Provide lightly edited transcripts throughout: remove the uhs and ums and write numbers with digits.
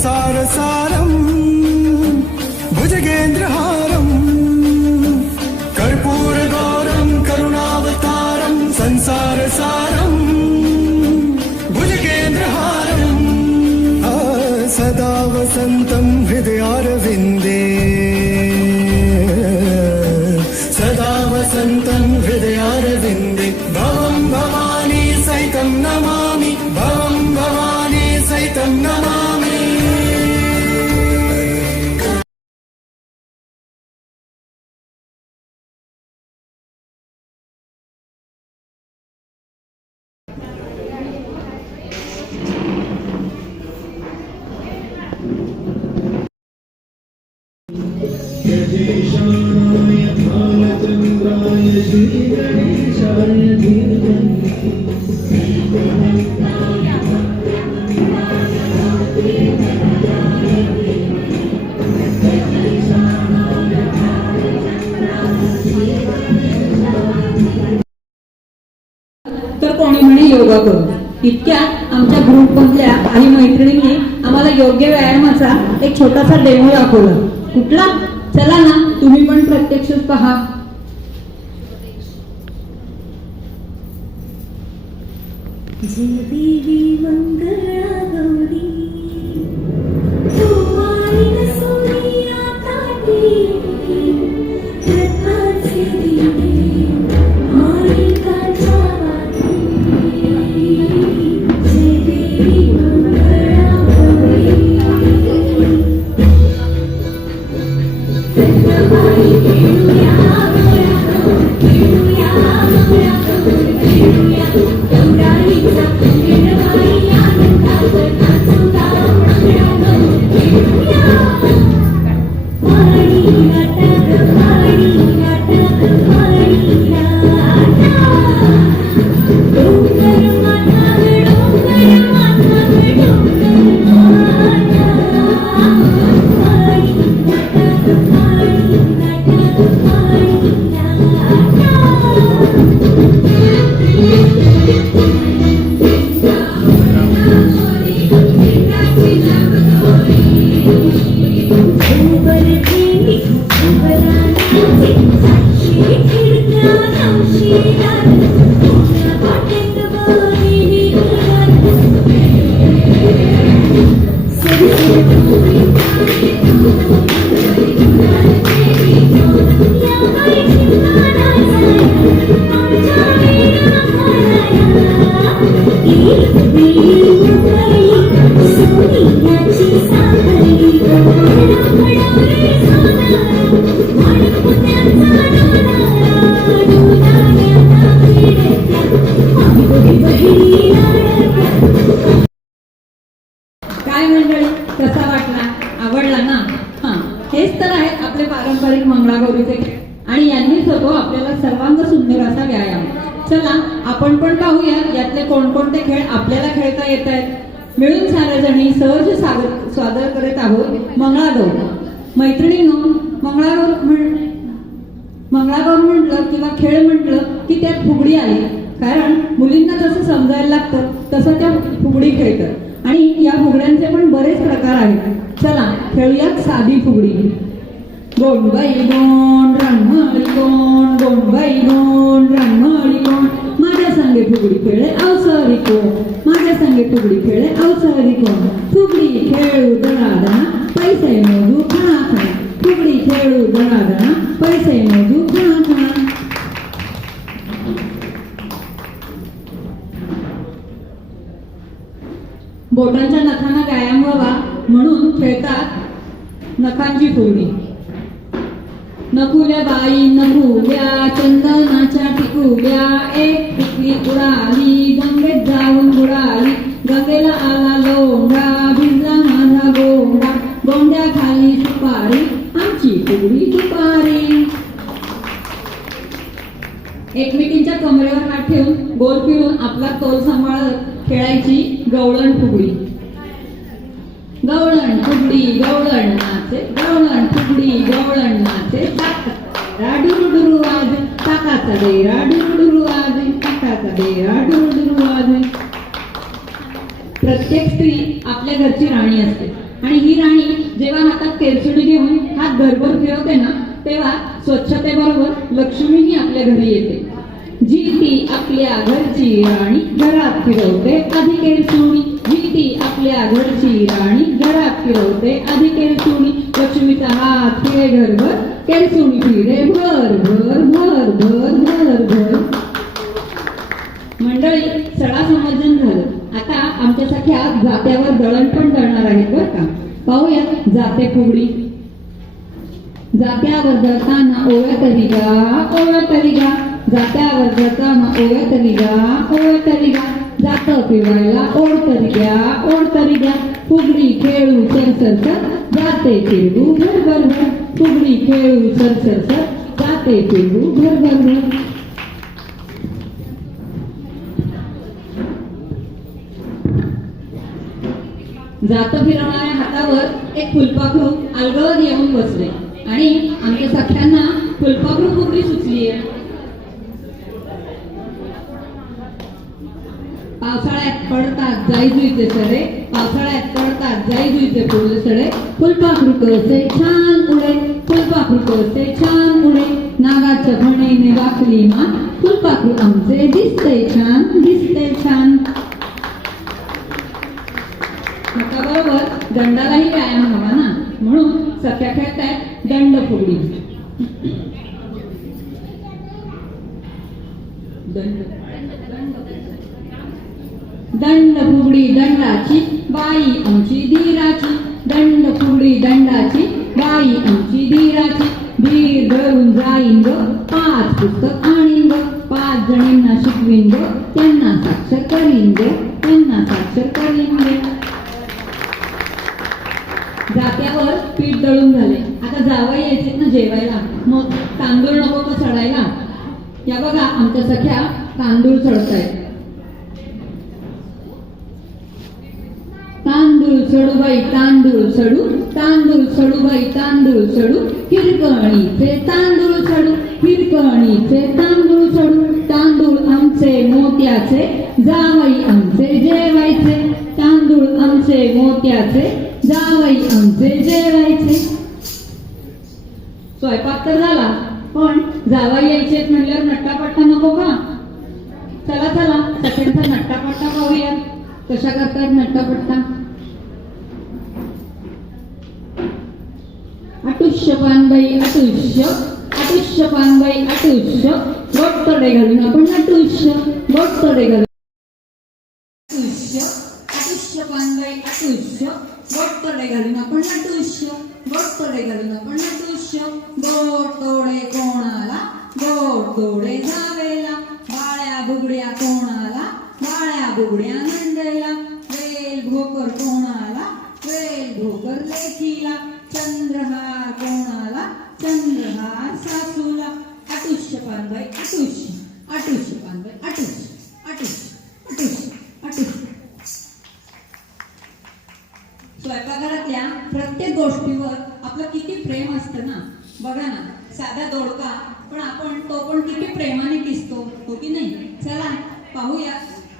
संसारसारं भुजगेन्द्रहारं कर्पूरगौरं करुणावतारं संसारसारं भुजगेन्द्रहारं सदा वसन्तं हृदयारविन्दे सदा वसन्तं हृदयारविन्दे भवं भवानी सहितं नमामि भवं भवानी सहितं नमामि। यतीशानाय भालचन्द्राय श्रीगणेशाय तर कोणी म्हणे योगा करू। इतक्यात आमच्या ग्रुप मधल्या काही मैत्रिणींनी आम्हाला योग्य व्यायामाचा एक छोटासा डेमो दाखवला। कुठला? चला ना तुम्ही पण प्रत्यक्षच पहा। जय देवी मंगला गौरी सोनिया ताटी रत्नाचे दिवे मालिकाच्या वाती। जय देवी मंगला गौरी सत्याबाई खेळूया खेळूया खेळूया गौराईचा खेळबाई आनंदात नाचूया खेळूया पाणी नाटक पाणी नाटक पाणी डोंगर माथा डोंगर माथा डोंगर माथा पाणी नाटक पाणी नाटक पाणी काय मंडळी, कसा वाटला? आवडला ना? हेच तर आहेत आपले पारंपरिक मंगळागौरीचे खेळ आणि यांनीच होतो आपल्याला सर्वांग सुंदर असा व्यायाम। चला आपण पण पाहूया यातले कोणकोणते खेळ आपल्याला खेळता येत आहेत। मिळून सारेजणी सहज सादर करत आहोत मंगळागौर। मैत्रिणींनो, मंगळागौर म्हटलं किंवा खेळ म्हटलं की त्यात फुगडी आली, कारण मुलींना जसं समजायला लागतं तसं त्या फुगडी खेळतात आणि या फुगड्यांचे पण बरेच प्रकार आहेत। चला खेळूयात साधी फुगडी। गोंड बाई गोंड रानमळी गोंड गोंड बाई गोंड रानमळी गोंड माझ्या संगे फुगडी खेळे अवसरी कोण माझ्या संगे फुगडी खेळे अवसरी कोण फुगडी खेळू दणादणा पैसे मोजू खणा खणा फुगडी खेळू दणादणा पैसे मोजू खणा खणा। बोटांच्या नखांना व्यायाम व्हावा म्हणून खेळतात नखांची फुगडी। नकुल्या बाई नकुल्या चंदनाच्या टिकुल्या एक टिकली उडाली गंगेत जाऊन बुडाली गंगेला आला लोंढा भिजला माझा गोंडा गोंड्या खाली सुपारी आमची फुगडी दुपारी। एकमेकींच्या कमरेवर हात ठेवून गोल फिरून आपला तोल सांभाळत खेळायची गवळण फुगडी। गवळण फुगडी गवळण नाचे गवळण फुगडी गवळण नाचे डुरुडुरु वाजे टाकाचा डेरा डुरुडुरु वाजे टाकाचा डेरा डुरुडुरु वाजे। प्रत्येक स्त्री आपल्या घरची राणी असते आणि ही राणी जेव्हा हातात केरसुणी घेऊन हात घरभर फिरवते ना तेव्हा स्वच्छतेबरोबर लक्ष्मीही आपल्या घरी येते. जी ती आपल्या घरची राणी घरात फिरवते आधी केरसुणी. जी ती आपल्या घरची राणी घरात फिरवते आधी केरसुणी. लक्ष्मीचा हात फिरे घरभर केरसुणी फिरे भर भर भर भर भर भर. मंडळी, सडा समर्जन झालं. आता आमच्यासारख्या जात्यावर दळण पण दळणार आहेत बरं का. पाहूया जाते फुगडी. जात्यावर दळताना ओव्या तरी गा ओव्या तरी गा. जात्यावर दळताना ओव्या तरी गा ओव्या तरी गा. जात फिरवायला ओढ तरी घ्या ओढ तरी घ्या. फुगडी खेळू सर सर सर जाते फिरवू भर भर भर. फुगडी खेळू सर सर सर जाते फिरवू भर भर भर. जात फिरवणाऱ्या हातावर एक फुलपाखरू अलगद येऊन बसले आणि आमच्या सख्यांना फुलपाखरू फुगडी सुचली आहे. पावसाळ्यात पडतात जाई जुईचे सडे पावसाळ्यात पडतात जाई जुईचे फुले सडे. फुलपाखरू कसे छान उडे फुलपाखरू कसे छान उडे. नागाच्या फणीने वाकली मान फुलपाखरू आमचे दिसते छान दिसते छान. बरोबर दंडालाही व्यायाम हवा ना म्हणून सख्या खेळतायत दंड फुगडी. दंड फुगडी दंडाची बाई आमची धीराची. दंड फुगडी दंडाची बाई आमची धीराची. धीर धरून जाईन ग 5 पुस्तक आणीन ग. 5 जणींना शिकवीन ग त्यांना साक्षर करीन ग त्यांना साक्षर करीन ग. जात्यावर पीठ दळून झाले. आता जावई यायचे ना जेवायला. मग तांदूळ नको का चढायला. या बघा आमच्या सख्या तांदूळ चढतायत. तांदूळ चढू बाई तांदूळ चढू तांदूळ चढू बाई तांदूळ चढू. हिरकणीचे तांदूळ चढू हिरकणीचे तांदूळ चढू. तांदूळ आमचे मोत्याचे जावई आमचे जेवायचे. तांदूळ आमचे मोत्याचे जावई आमचे जेवायचे. स्वयंपाक तर झाला पण जावई यायचे म्हणल्यावर नट्टापट्टा नको का. चला चला सगळ्यांचा नट्टापट्टा पाहूया. कशा करतात नट्टापट्टा. अटुष्य पानबाई अटुष्य अटुष्य पानबाई अटुष्य. गोट तोडे घालून आपण अटुष्य गोट तोडे घालून अटुष्य पानबाई अटुष्य. गोट तोडे घालून आपण नटुष्य गोट तोडे घालून आपण नटुष्य. गोट तोडे कोणाला गोट तोडे जावेला. बाळ्या बुगड्या कोणाला बाळ्या बुगड्या नंदेला. वेल भोकर कोणाला वेल भोकर लेकीला. चंद्रहार कोणाला चंद्रहार सासूला. अटुष्य पानबाई अटुष्य अटुष्य पानबाई अटुष्य अटुष्य अटुष्य अटुष्य. स्वयंपाकघरातल्या प्रत्येक गोष्टीवर आपलं किती प्रेम असतं ना. बघा ना साधा दोडका पण आपण तो पण किती प्रेमाने किसतो हो की नाही. चला पाहूया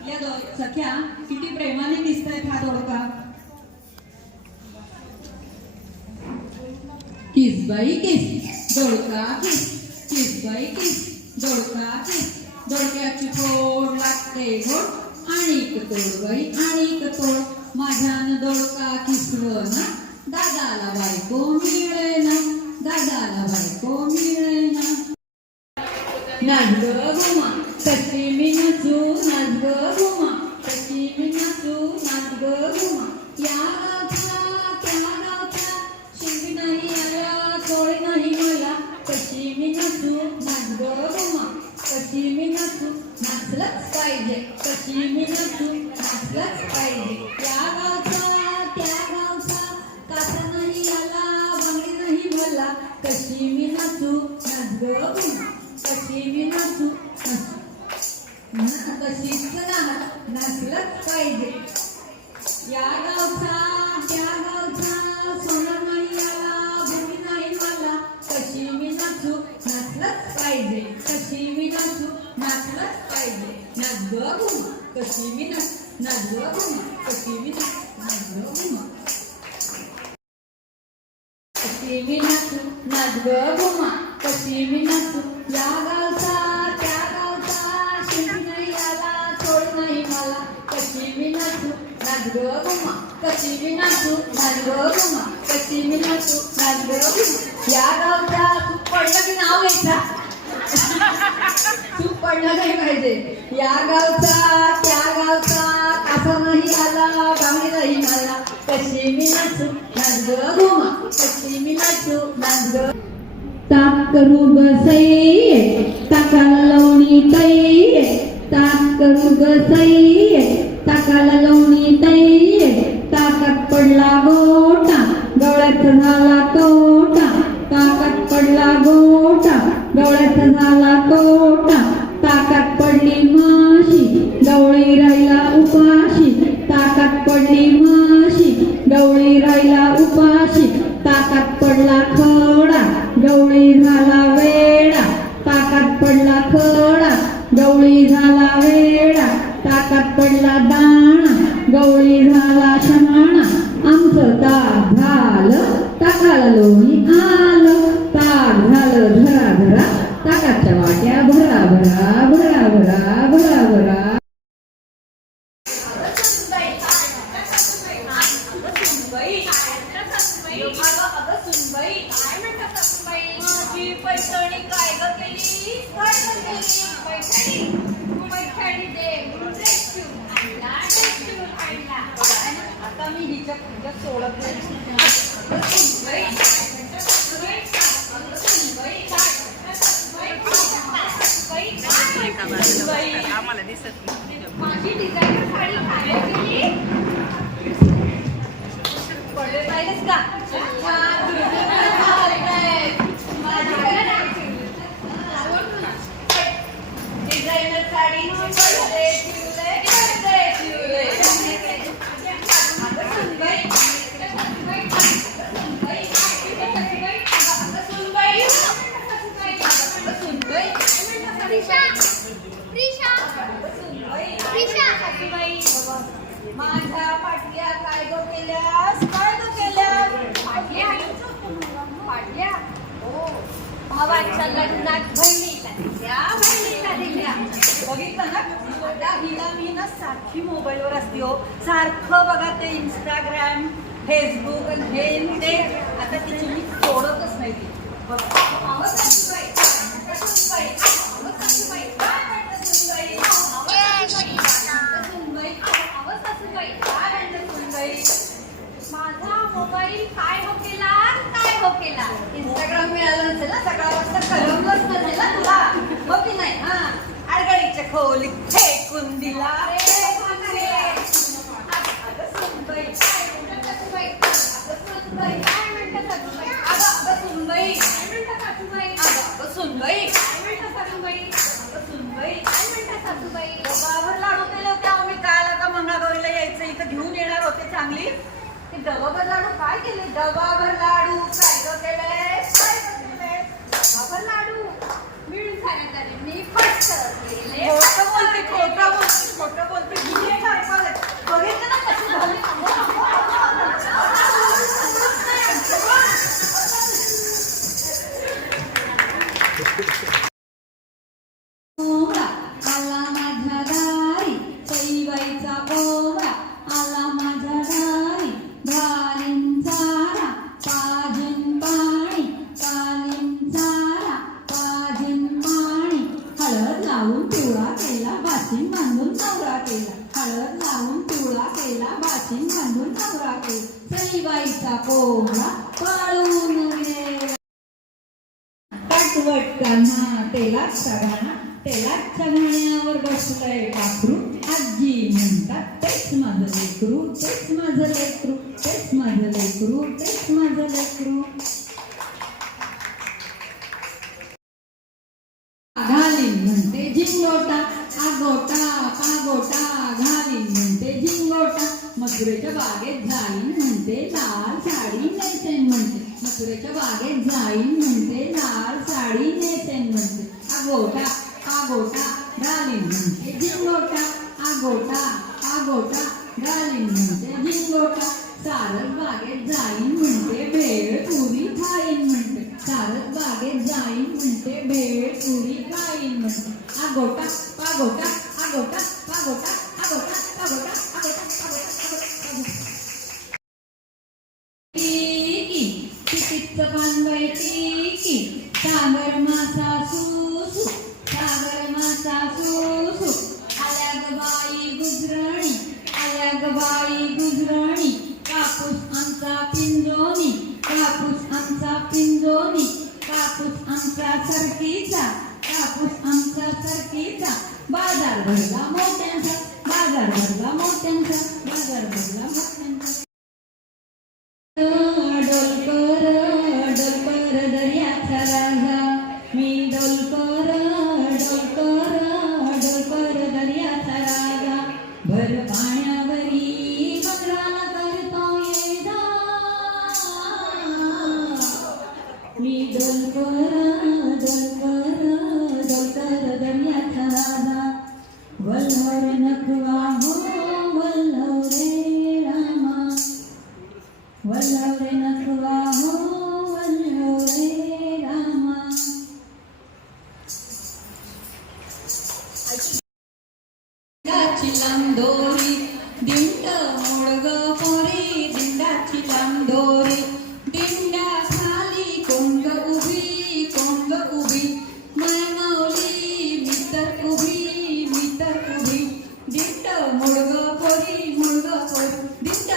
या सख्या किती प्रेमाने किसतायत हा दोडका. किस बाई किस दोडका किस किस बाई किस दोडका किस. दोडक्याची फोड लागते गोड आणिक तोड बाई आणिक तोड. माझ्यानं दोडका किसवना दादाला बायको मिळेना दादाला बायको मिळेना. नाच ग घुमा कशी मी नाचू नाच ग घुमा कशी मी नाचू नाच ग घुमा. या गावचा त्या गावचा शिंपी नाही आला चोळी नाही मला. कशी मी नाचू नाच ग घुमा कशी मी नाचू नाचलंच पाहिजे. कशी मी नाचू नाचलंच पाहिजे. या गावचा त्या गावचा कासा नाही आला बांगडी नाही मला. कशी मी नाचू नाच ग घुमा कशी मी नाचू कशीच नाचलंच पाहिजे. या गावचा त्या गावचा सोनं नाही आला भूमी नाही मला. कशी मी नाचू नाचलंच पाहिजे. कशी मी नाचू नाचलंच पाहिजे. नाच ग घुमा कशी मी नाच ग घुमा कशी मी नाच ग घुमा. बी नाचू नाच ग घुमा कशी मी नाचू या गावचा त्या गावचा शिंपी नाही आला सोड नाही मला कशी मी नाचू नाच ग घुमा कशी मी नाचू नाच ग घुमा कशी मी नाचू नाच ग घुमा या गावचा तू पडलं की नाव घ्यायचा तू पडलं नाही पाहिजे या गावचा त्या गावचा कसा नाही आला गावी नाही मला कशी मी नाचू नाच ग घुमा कशी मी नाचू नाच ग ताक करू ग सई ताकाला लावणी ताई ताक करू ग सई ताकाला लावणी ताई ताकात पडला गोटा गवळ्यात झाला तोटा ताकात पडला गोटा गवळ्यात झाला तोटा ताकात पडली माशी गवळी राहिला उपाशी ताकात पडली माशी गवळी राहिला उपाशी ताकात पडला खडा गवळी झाला वेडा ताकात पडला खडा गवळी झाला वेडा ताकात पडला दाणा गवळी झाला शहाणा आमचं ताक झालं ताकाला लोणी आलं ताक झालं धरा धरा ताकाच्या वाट्या भरा भरा भरा भरा भरा भरा पैठणी काय ग केली काय ग केली पैठणी पैठणी दे आता मी हिच्या पुढच्या सोडत आम्हाला दिसत माझी डिझायनर साडी काय केली पडले पाहिजेस का डिझायनर साडी पडले शिवले माझ्या पाटल्या काय गो केल्यास काय गो केल्यास पाटल्या हो भावाच्या लग्नात बहिणीला दिल्या बघितलं ना आता हिला मी ना सारखी मोबाईलवर असते हो सारखं बघा ते इंस्टाग्राम फेसबुक आणि हे आणि ते आता तिची मी सोडतच नाही ती माझा मोबाईल काय हो केला इंस्टाग्राम मिळालं नसेल ना सकाळ वाजता कलमलंच नसेल ना तुला हो की नाही हा आडगडीच्या खोलीत फेकून दिला डबावर लाडू केले होते आम्ही काल आता मंगळागौरीला यायचं इथं घेऊन येणार होते चांगली ते डबावर लाडू काय केले डबावर लाडू काय केले डबावर लाडू मिळून सांगितलं मी फट खोटं बोलते बघितलं ना कशी झाली आला माझ्या दारी सईबाईचा बोरा आला माझ्या दारी घालीन चारा पाजीन पाणी कालीन चारा पाजीन पाणी हळद लावून पिवळा केला बाशीन बांधून नवरा केला हळद लावून पिवळा केला बाशीन बांधून नवरा केला सईबाईचा कोंबडा पळून गेला काटवट कान्हा तेलात सगळा तेलाच्या घाण्यावर बसलंय पाखरू आजी म्हणतात तेच माझं लेकरू तेच माझं लेकरू तेच माझं लेकरू तेच माझं लेकरू घालीन म्हणते झिंगोटा आगोटा पागोटा घालीन म्हणते झिंगोटा मथुरेच्या बागेत जाईन म्हणते लाल साडी नेसेन म्हणते मथुरेच्या बागेत जाईन म्हणते लाल साडी नेसेन म्हणते आगोटा आगोटा घालीन म्हणते झिंगोटा आगोटा आगोटा घालीन म्हणते झिंगोटा सारस बागेत जाईन म्हणते भेळ पुरी खाईन म्हणते सारस बागेत जाईन म्हणते भेळ पुरी खाईन म्हणते आगोटा पागोटा आगोटा पागोटा आगोटा पागोटा आगोटा पागोटा कितीच पानवय टिकी सागर मासा सुसू सागर मासा सुसू आल्या ग बाई गुजरणी आल्या ग बाई गुजरणी कापूस आमचा पिंजोनी कापूस आमचा पिंजोनी कापूस आमचा सरकीचा कापूस आमचा सरकीचा बाजार भरला मोत्यांचा बाजार भरला मोत्यांचा बाजार भरला मोत्यांचा डोलकर डोलकर दर्याचा राजा मी डोलकर डोलकर डोलकर दर्याचा राजा भर पाण्यावरी बंगला करतो ये जा मी डोलकर डोलकर डोलकर दर्याचा राजा वल्लवर नखवा हो वल्लव रे रामा वल्लव रे नखवा हो वल्लव रे रामा दिंडाची लांबदोरी दिंड मोडग पोरी दिंडाची लांबदोरी दिंडा खाली कोंड उभी मायमावली मितर उभी दिंड मोडग पोरी दिंड मोडग पोरी दिंड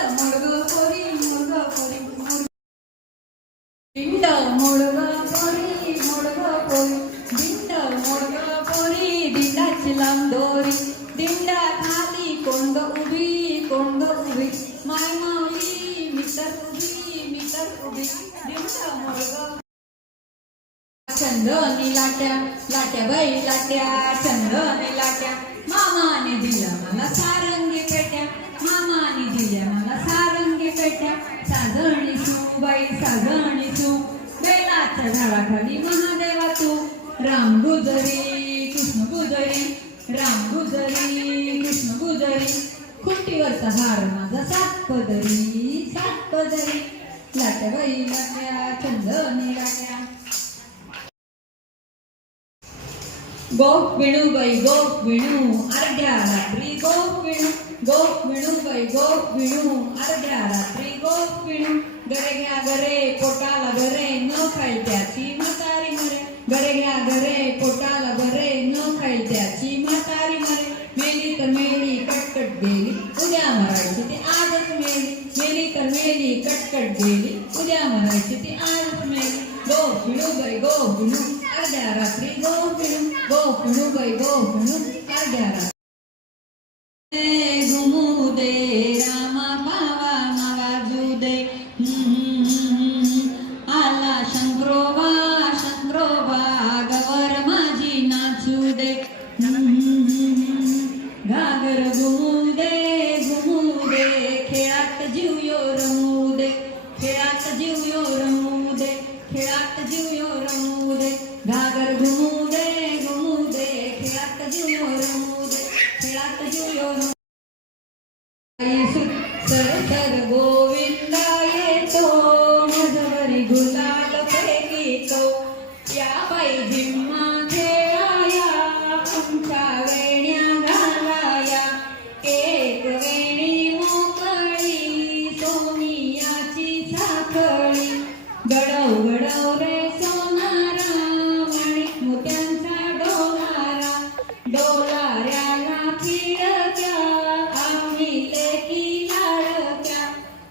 मोडग पोरी दिंड मोडग पोरी दिंडाची लांबदोरी दिंडा खाली कोंड उभी मायमावली मितर उभी दिंड मोडग चंदनी लाट्या लाट्या बाई लाट्या चंदनी लाट्या मामाने दिल्या मला सारंगी पेट्या मामाने दिल्या मला सारंगी पेट्या साजणी बाई साजणी तू बेलाच्या झाडाखाली महादेवा तू राम गुजरी कृष्ण गुजरी राम गुजरी कृष्ण गुजरी खुंटीवरचा हार माझा सात पदरी लाट्या बाई लाट्या चंदनी लाट्या गोप विणू बाई गोप विणू अर्ध्या रात्री गोप विणू बाई गोप विणू अर्ध्या रात्री गोप विणू गरे घ्या गरे पोटाला गरे न खाईल त्याची म्हातारी मरे गरे घ्या गरे पोटाला गरे न खाईल त्याची म्हातारी मरे मेली तर मेली कटकट गेली उद्या मरायची ती आजच मेली तर मेली कटकट गेली उद्या मरायची ती आजच मेली गोप विणू बाई गोप विणू अर्ध्या रात्री गोप विणू बाई गोप विणू अर्ध्या रात्री घुमू दे रामा पावा नावाजू दे आला शंकरोबा गवर माझी नाचू दे घागर घुमू दे खेळात जीव यो रमू दे खेळात जीव यो रमू दे खेळात जीव यो रमू दे घागर घुमू दे खेळात जीव यो रमू दे खेळात जीव यो रमू सर गोविंदा येतो मजवरी गुलाल फेकीतो या बाई जिम्मा खेळाया आमच्या वेण्या घालाया एक वेणी मोकळी सोनियाची साखळी गडव रे सोनारा माणिक मोत्यांचा डोलाऱ्याला खिडक्या आम्ही लेकी लाडक्या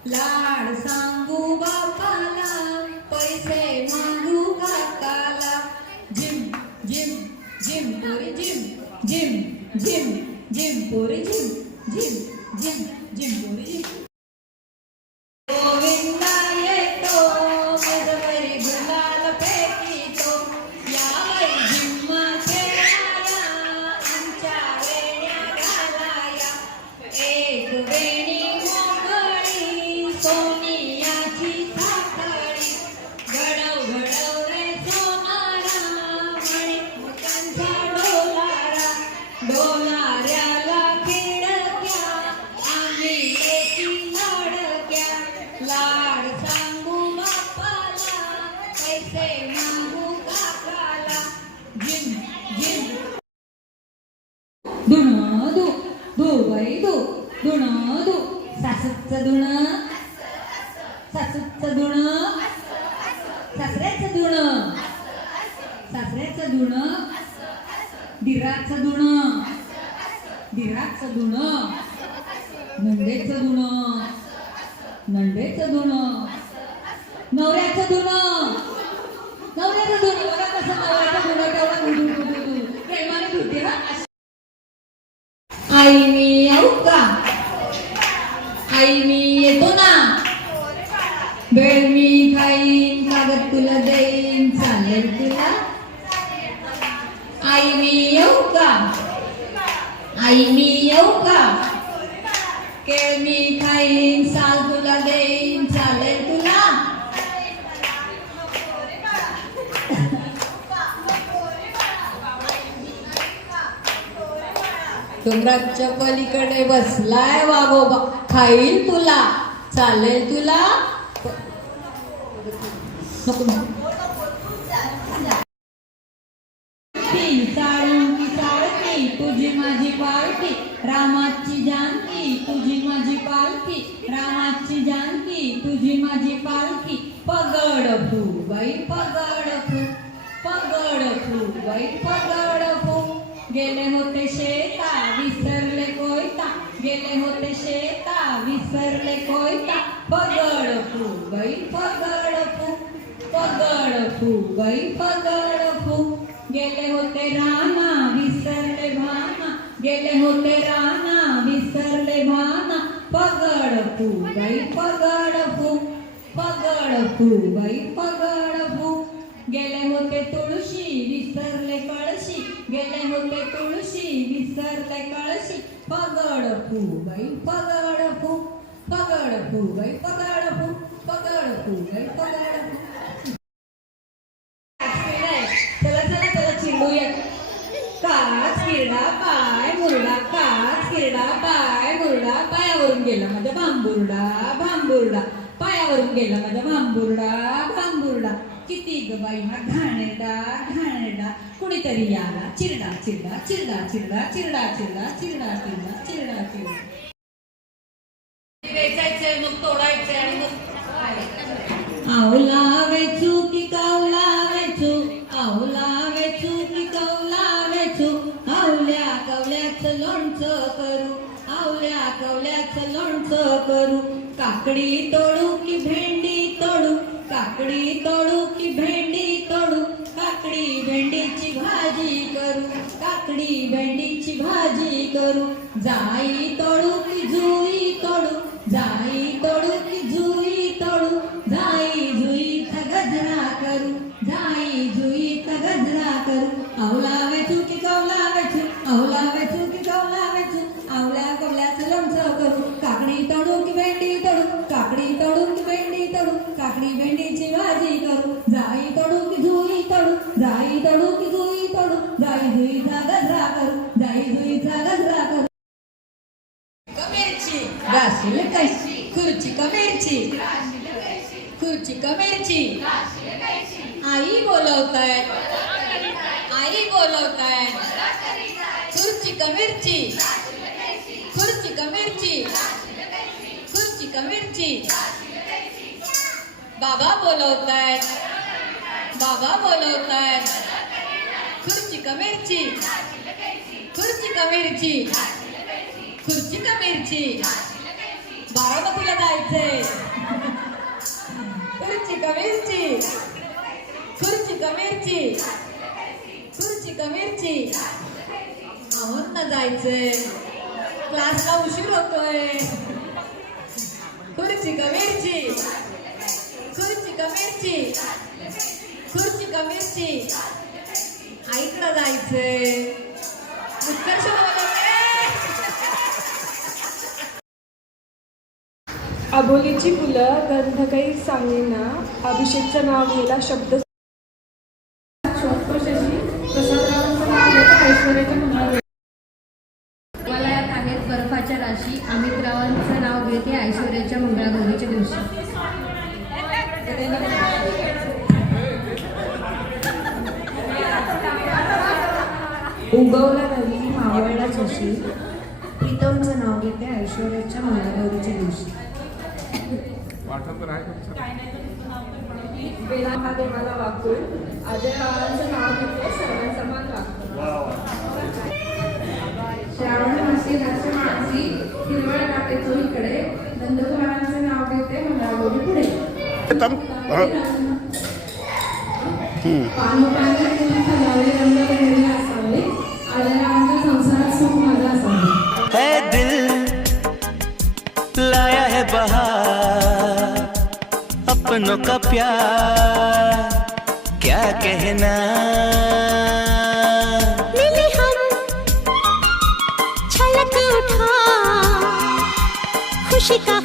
लाड सांगू बापाला पैसे मागू काकाला जिम जिम जिम पोरी जिम पोरी जिम पोरी जिम गोविंदा येतो मजवरी गुलाल फेकीतो या बाई जिम्मा खेळाया आमच्या वेण्या घालाया एक वेणी मोकळी सोनियाची साखळी घडव रे सोनारा माणिक मोत्यांचा डोलाऱ्याला खिडक्या आम्ही लेकी लाडक्या सासूचं धुणं सासूचं धुणं सासऱ्याचं धुणं सासऱ्याचं धुणं दिराचं धुणं दिराचं धुणं नंदेचं धुणं नंदेचं धुणं नवऱ्याचं धुणं नवऱ्याचं धुणं बघा कसं नवऱ्याचं धुणं तेवढं प्रेमाने धुते हा. आई मी येऊ का आई मी येतो ना वेळ मी खाईन कागद तुला देईन चालेल तुला आई मी येऊ का आई मी येऊ का केळ मी खाईन साल तुला देईन चालेल तुला डोंगराच्या पलीकडे बसलाय वाघोबा खाईल तुला चालेल तुला नको साळुंकी साळकी तुझी माझी पालखी रामाची जानकी तुझी माझी पालखी रामाची जानकी तुझी माझी पालखी पगड फू बाई पगड फू पगड फू बाई पगड फू गेले होते शेता विसरले कोयता गेले होते शेता विसरले कोयता पगड फू बाई पगड फू पगड फू बाई पगड फू गेले होते राना विसरले भाना गेले होते राना विसरले भाना पगड फू बाई पगड फू पगड फू बाई पगड फू गेले होते तुळशी विसरले कळशी गेले होते तुळशी विसरले कळशी पगड फू बाई पगड फू पगड फू बाई पगड फू पगड फू बाई पगड फू चला चला चला चिडूया काच किरडा पाय मुरडा काच किरडा पाय मुरडा पायावरून गेला माझा भांबुर्डा भांबुर्डा पायावरून गेला माझा भांबुर्डा भांबुर्डा किती ग बाई हा घाणेरडा घाणेरडा कुणीतरी याला चिरडा चिरडा चिरडा चिरडा चिरडा चिरडा चिरडा चिरडा चिरडा चिरडा वेचायचंय मग तोडायचंय आणि मग आवला वेचू की कावला वेचू आवला वेचू की कवला वेचू आवल्या कवल्याचं लोणचं करू आवल्या कवल्याचं लोणचं करू काकडी तोडू की भेंडी तोडू काकडी तोडू की भेंडी तोडू काकडी भेंडीची भाजी करू काकडी भेंडीची भाजी करू जाई तोडू की जुई तोडू जाई तोडू की जुई तोडू जाई जुईचा गजरा करू जाई जुईचा गजरा करू आवला वेचू की कवला वेचू आवला वेचू की कवला वेचू आवल्या कवल्याचं लोणचं करू काकडी तोडू की भेंडी तोडू काकडी तोडू की भेंडी तोडू काकडी भेंडीची भाजी करू जाई तोडू की जुई तोडू जाई तोडू की जुई तोडू जाई जुईचा गजरा करू जाई जुईचा गजरा करू कमेरची गाशील कैची खुर्ची कमेरची खुर्ची कमेरची आई बोलवताय आई बोलवताय खुर्ची कमेरची खुर्ची कमेरची खुर्ची कमेरची बाबा बोलवताय बाबा बोलवताय खुर्ची कमेरची खुर्ची कमेरची खुर्ची कमेरची बारामतीला जायचंय खुर्ची कमेरची खुर्ची कमेरची खुर्ची कमेरची आहोत जायचंय क्लासला उशीर होतोय खुर्ची कमेरची खुर्ची कमेरची खुर्ची कमेरची आईकडं जायचंय उत्कर्ष बोलवतोय अबोलीची फुलं गंध काही सांगेना अभिषेकचं नाव गेला शब्द शोधकोशाशी प्रसादरावांचं नाव घेतं ऐश्वर्याच्या मुलावर हिमालयात आहेत बर्फाच्या राशी अमितरावांचं नाव घेते ऐश्वर्याच्या मंगळागौरीच्या दिवशी उगवला रवी मावळला शशी प्रीतमचं नाव घेते ऐश्वर्याच्या मंगळागौरीच्या दिवशी पाठांतर आहे का? बेला हा देवाला वाकून आजय बाळांचं नाव घेते सर्वांसमान वागतो. श्रावण मासी हास्य माणसी हिरवळ काटे चोहीकडे नंदकुमारांचं नाव घेते मंगळागौरी पुढे. पानोपाने फुल फुलावे रंग वेगळे असावे आदरांच्या संसारात सुख माझा असावे. है दिल लाया है बहार अपनों का प्यार क्या कहना मिले हम छलक उठा खुशी का